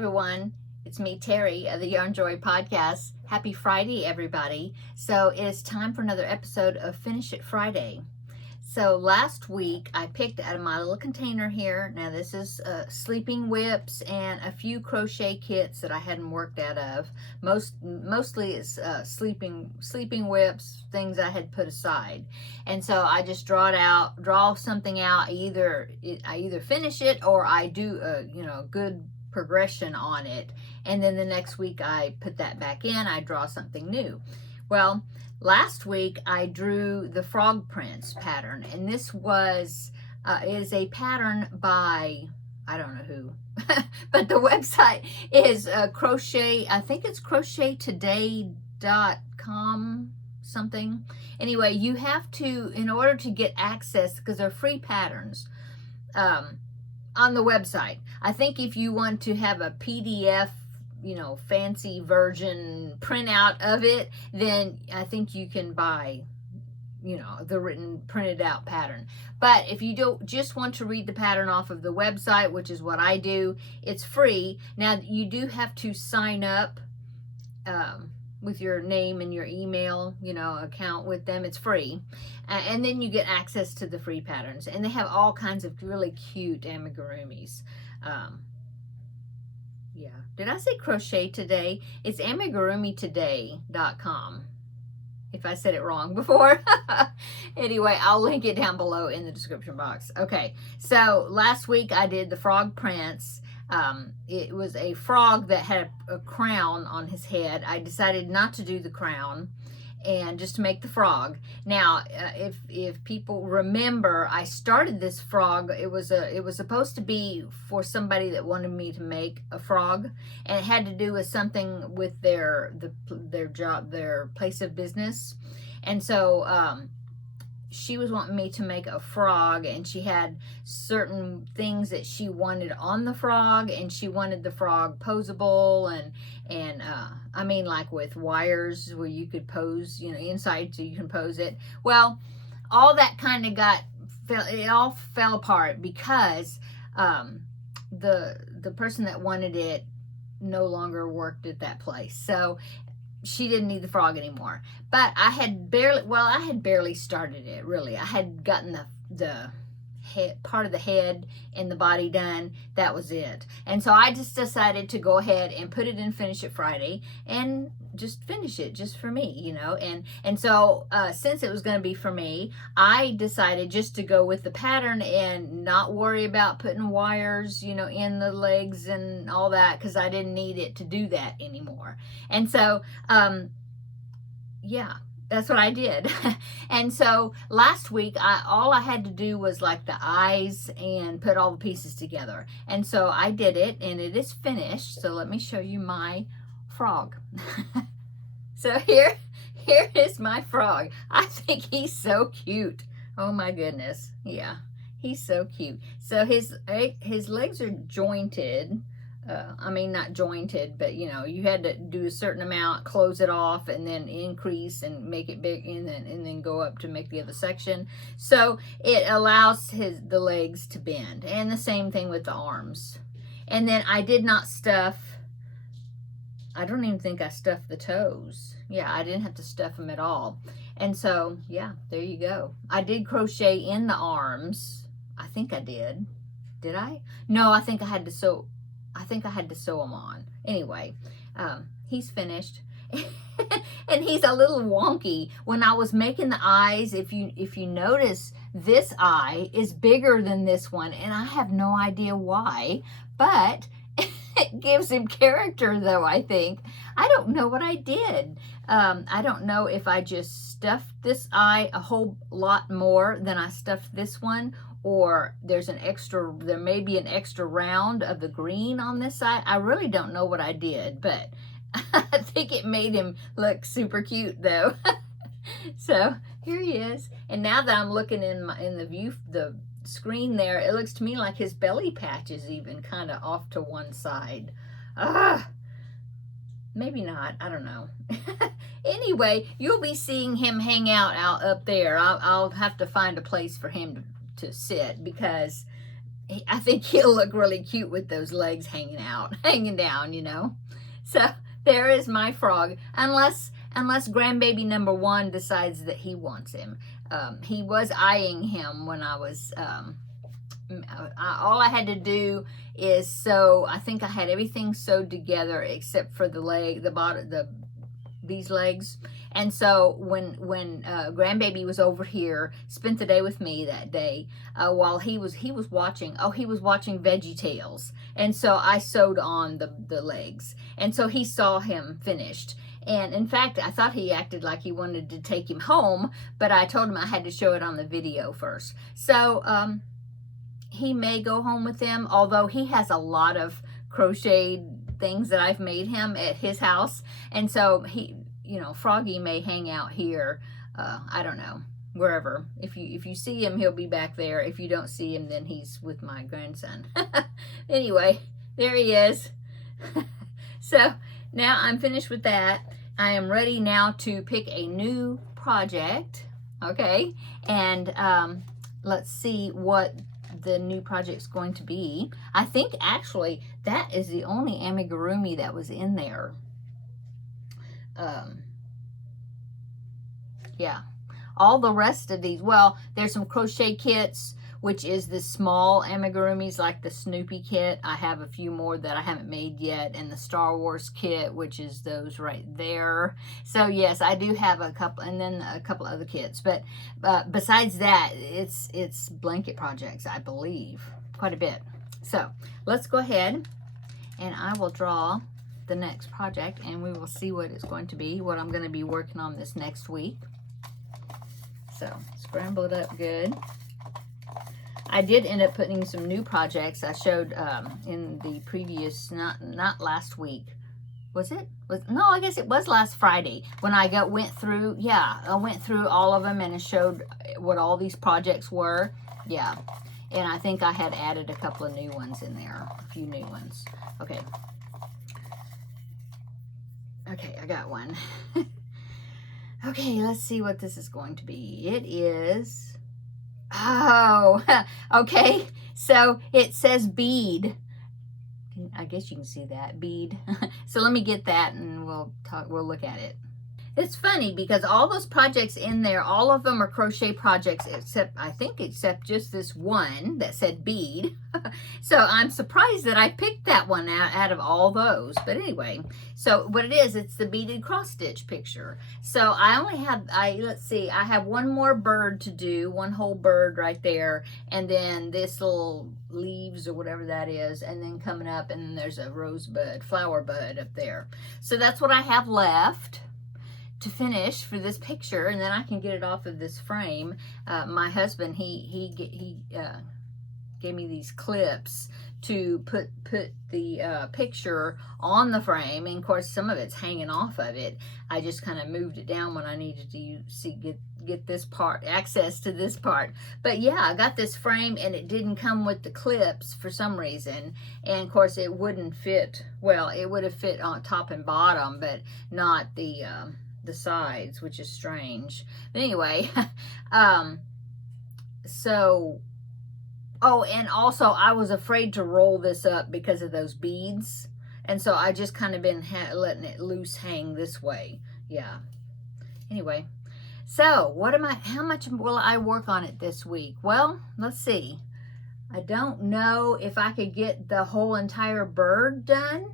everyone. It's me, Terri, of the Yarn Joy Podcast. Happy Friday, everybody. So it is time for another episode of Finish It Friday. So last week I picked out of my little container here. Now this is sleeping whips and a few crochet kits that I hadn't worked out of. Mostly it's sleeping whips, things I had put aside. And so I just draw something out. I either finish it or I do a good progression on it. And then the next week I put that back in. I draw something new. Well, last week I drew the frog prints pattern, and this is a pattern by, I don't know who, but the website is crochet, I think it's crochettoday.com something. Anyway, you have to, in order to get access, because they're free patterns on the website. I think if you want to have a PDF fancy version printout of it, then I think you can buy, the written printed out pattern. But if you don't just want to read the pattern off of the website, which is what I do, it's free. Now you do have to sign up with your name and your email, account with them. It's free. And then you get access to the free patterns. And they have all kinds of really cute amigurumis. Yeah. Did I say crochet today? It's amigurumitoday.com. If I said it wrong before. Anyway, I'll link it down below in the description box. Okay. So last week I did the frog prints. It was a frog that had a crown on his head. I decided not to do the crown and just to make the frog. Now, if people remember, I started this frog. It was supposed to be for somebody that wanted me to make a frog, and it had to do with something with their job, their place of business. And so she was wanting me to make a frog, and she had certain things that she wanted on the frog, and she wanted the frog posable, and I mean, like with wires where you could pose, inside so you can pose it. Well, all that kind of it all fell apart because the person that wanted it no longer worked at that place. So she didn't need the frog anymore. But I had barely started it, really. I had gotten the head, part of the head and the body done. That was it. And so I just decided to go ahead and put it in Finish It Friday and just finish it just for me, And so since it was going to be for me, I decided just to go with the pattern and not worry about putting wires, in the legs and all that, because I didn't need it to do that anymore. And so, yeah. That's what I did. And so last week, all I had to do was like the eyes and put all the pieces together. And so I did it, and it is finished. So let me show you my frog. So here is my frog. I think he's so cute. Oh my goodness. Yeah, he's so cute. So his legs are jointed. I mean, not jointed, but you had to do a certain amount, close it off, and then increase and make it big, and then go up to make the other section. So it allows the legs to bend, and the same thing with the arms. And then I did not stuff. I don't even think I stuffed the toes. Yeah, I didn't have to stuff them at all. And so, yeah, there you go. I did crochet in the arms. I think I did. Did I? No, I think I had to sew them on. Anyway, he's finished. And he's a little wonky. When I was making the eyes, if you notice, this eye is bigger than this one, and I have no idea why, but it gives him character, though, I think. I don't know what I did. I don't know if I just stuffed this eye a whole lot more than I stuffed this one, or there may be an extra round of the green on this side. I really don't know what I did, but I think it made him look super cute, though. So here he is. And now that I'm looking in the screen there, it looks to me like his belly patch is even kind of off to one side. Maybe not. I don't know. Anyway, you'll be seeing him hang out up there. I'll have to find a place for him to sit, because I think he'll look really cute with those legs hanging down, you know. So there is my frog, unless grandbaby number 1 decides that he wants him. He was eyeing him when I was, all I had to do is sew. I think I had everything sewed together except for these legs. And so when grandbaby was over here, spent the day with me that day, while he was watching Veggie Tales, and so I sewed on the legs, and so he saw him finished. And in fact, I thought he acted like he wanted to take him home, but I told him I had to show it on the video first. So he may go home with them, although he has a lot of crocheted things that I've made him at his house, and so he, you know, Froggy may hang out here. I don't know, wherever. If you see him, he'll be back there. If you don't see him, then he's with my grandson. Anyway, there he is. So now I'm finished with that. I am ready now to pick a new project. Okay, and let's see what the new project's going to be. I think actually that is the only amigurumi that was in there. Yeah, all the rest of these, well, there's some crochet kits, which is the small amigurumis like the Snoopy kit. I have a few more that I haven't made yet, and the Star Wars kit, which is those right there. So yes, I do have a couple, and then a couple other kits. But besides that, it's blanket projects, I believe, quite a bit. So let's go ahead, and I will draw the next project, and we will see what it's going to be, what I'm going to be working on this next week. So scramble it up good. I did end up putting some new projects I showed in the previous, not last week. Was it? No, I guess it was last Friday when I went through, yeah, I went through all of them and it showed what all these projects were. Yeah, and I think I had added a couple of new ones in there, a few new ones. Okay. Okay, I got one. Okay, let's see what this is going to be. It is, oh, okay, so it says bead. I guess you can see that, bead. So let me get that and we'll look at it. It's funny because all those projects in there, all of them are crochet projects except just this one that said bead. So I'm surprised that I picked that one out of all those. But anyway, so what it is, it's the beaded cross stitch picture. So I only have, let's see, I have one more bird to do, one whole bird right there. And then this little leaves or whatever that is. And then coming up, and then there's a rosebud, flower bud up there. So that's what I have left to finish for this picture, and then I can get it off of this frame. My husband, he gave me these clips to put the picture on the frame, and of course some of it's hanging off of it. I just kind of moved it down when I needed to get this part, access to this part. But yeah, I got this frame and it didn't come with the clips for some reason, and of course it wouldn't fit, well, it would have fit on top and bottom, but not the sides, which is strange. But anyway, so, oh, and also I was afraid to roll this up because of those beads, and so I just kind of been letting it loose hang this way. Yeah. Anyway, so how much will I work on it this week? Well, let's see. I don't know if I could get the whole entire bird done.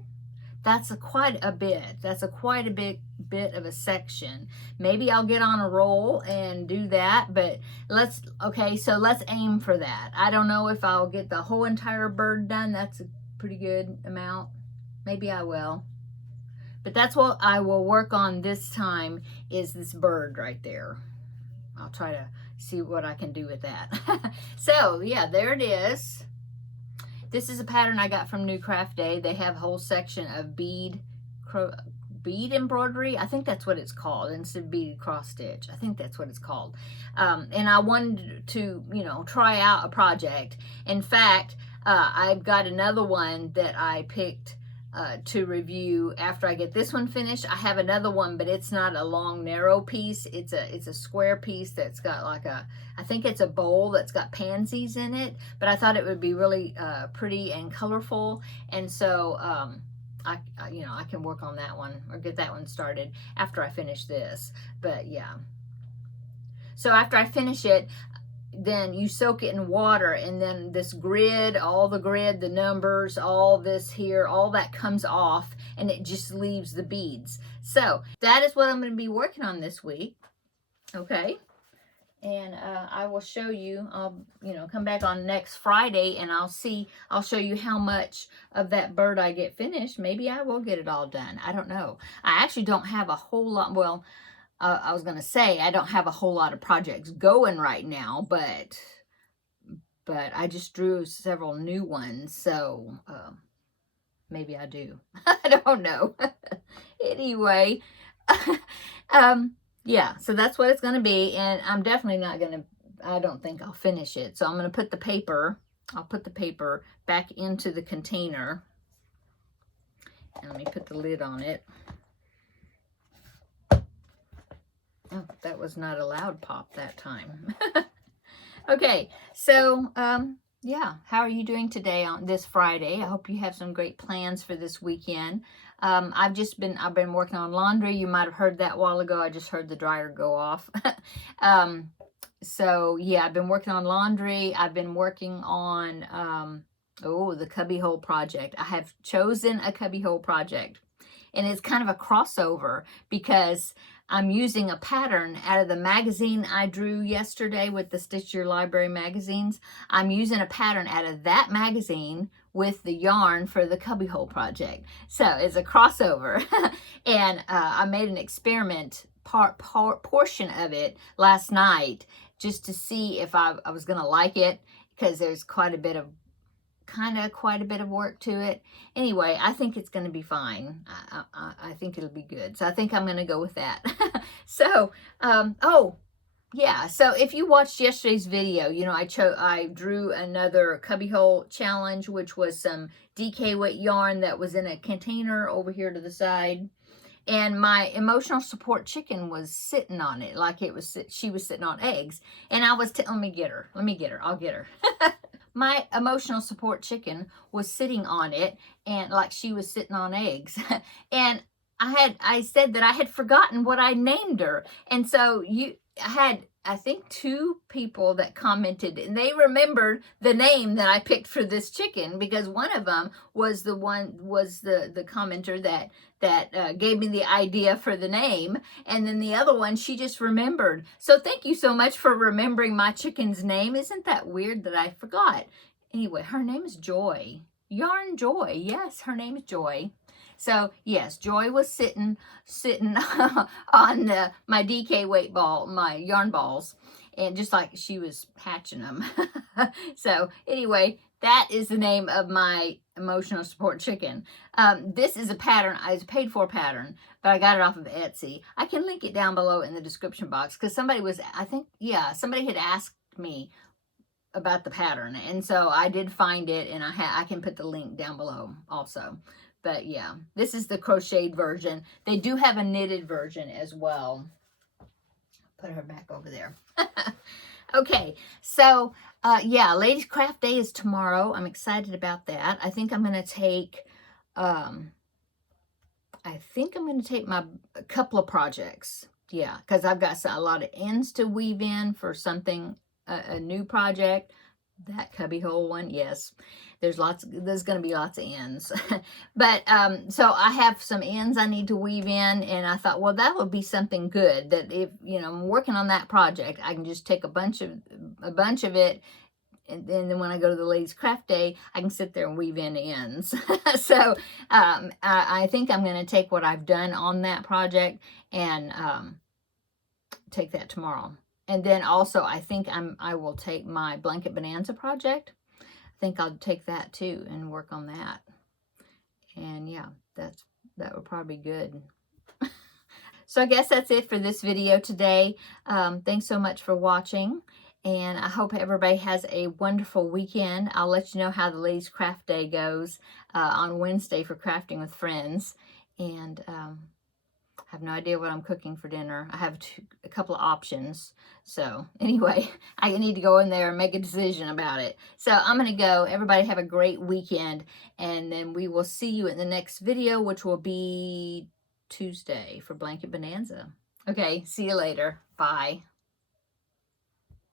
That's quite a bit. That's quite a bit of a section. Maybe I'll get on a roll and do that, but okay, so let's aim for that. I don't know if I'll get the whole entire bird done. That's a pretty good amount. Maybe I will. But that's what I will work on this time, is this bird right there. I'll try to see what I can do with that. So yeah, there it is. This is a pattern I got from New Craft Day. They have a whole section of bead embroidery. I think that's what it's called, instead of beaded cross stitch. I think that's what it's called. And I wanted to, try out a project. In fact, I've got another one that I picked to review after I get this one finished. I have another one, but it's not a long, narrow piece. It's a square piece that's got like I think it's a bowl that's got pansies in it, but I thought it would be really pretty and colorful. And so I can work on that one or get that one started after I finish this. But yeah. So after I finish it, then you soak it in water, and then this grid, all the grid, the numbers, all this here, all that comes off, and it just leaves the beads. So that is what I'm going to be working on this week. Okay. And I will show you, I'll, come back on next Friday, and I'll show you how much of that bird I get finished. Maybe I will get it all done. I don't know. I actually don't have a whole lot. Well, I was going to say I don't have a whole lot of projects going right now, but I just drew several new ones, so maybe I do. I don't know. Anyway, yeah, so that's what it's going to be, and I'm definitely not going to, I don't think I'll finish it. So I'm going to put the paper, I'll put the paper back into the container, and let me put the lid on it. Oh, that was not a loud pop that time. Okay, so yeah, how are you doing today on this Friday? I hope you have some great plans for this weekend. I've been working on laundry. You might have heard that a while ago. I just heard the dryer go off. So yeah, I've been working on laundry. I've been working on the cubbyhole project. I have chosen a cubbyhole project, and it's kind of a crossover because I'm using a pattern out of the magazine I drew yesterday with the Stitch Your Library magazines. I'm using a pattern out of that magazine with the yarn for the cubbyhole project. So it's a crossover. And I made an experiment portion of it last night just to see if I was going to like it, because there's quite a bit of work to it. Anyway, I think it's going to be fine. I think it'll be good. So I think I'm going to go with that. So, oh, yeah. So if you watched yesterday's video, I drew another cubbyhole challenge, which was some DK weight yarn that was in a container over here to the side. And my emotional support chicken was sitting on it, like she was sitting on eggs. And I was, let me get her. I'll get her. My emotional support chicken was sitting on it, and like she was sitting on eggs. And I said that I had forgotten what I named her. And so I had, I think, 2 people that commented, and they remembered the name that I picked for this chicken, because one of them was the commenter that gave me the idea for the name, and then the other one, she just remembered. So thank you so much for remembering my chicken's name. Isn't that weird that I forgot? Anyway, her name is Joy. Yarn Joy. Yes, her name is Joy. So yes, Joy was sitting on my DK weight ball, my yarn balls, and just like she was hatching them. So anyway, that is the name of my emotional support chicken. This is a pattern. It's a paid for pattern, but I got it off of Etsy. I can link it down below in the description box, because somebody had asked me about the pattern, and so I did find it, and I can put the link down below also. But yeah, this is the crocheted version. They do have a knitted version as well. Put her back over there. Okay, so yeah, Ladies Craft Day is tomorrow. I'm excited about that. I think I'm going to take my couple of projects. Yeah, because I've got a lot of ends to weave in for something, a new project. That cubbyhole one, yes. There's going to be lots of ends. But so I have some ends I need to weave in, and I thought, well, that would be something good, that if I'm working on that project, I can just take a bunch of it, and then when I go to the Ladies Craft Day, I can sit there and weave in ends. So I think I'm going to take what I've done on that project and take that tomorrow. And then also, I think I will take my Blanket Bonanza project. I think I'll take that too and work on that. And yeah, that would probably be good. So I guess that's it for this video today. Thanks so much for watching. And I hope everybody has a wonderful weekend. I'll let you know how the Ladies Craft Day goes on Wednesday for Crafting with Friends. And I have no idea what I'm cooking for dinner. I have a couple of options. So anyway, I need to go in there and make a decision about it. So I'm going to go. Everybody have a great weekend. And then we will see you in the next video, which will be Tuesday for Blanket Bonanza. Okay, see you later. Bye.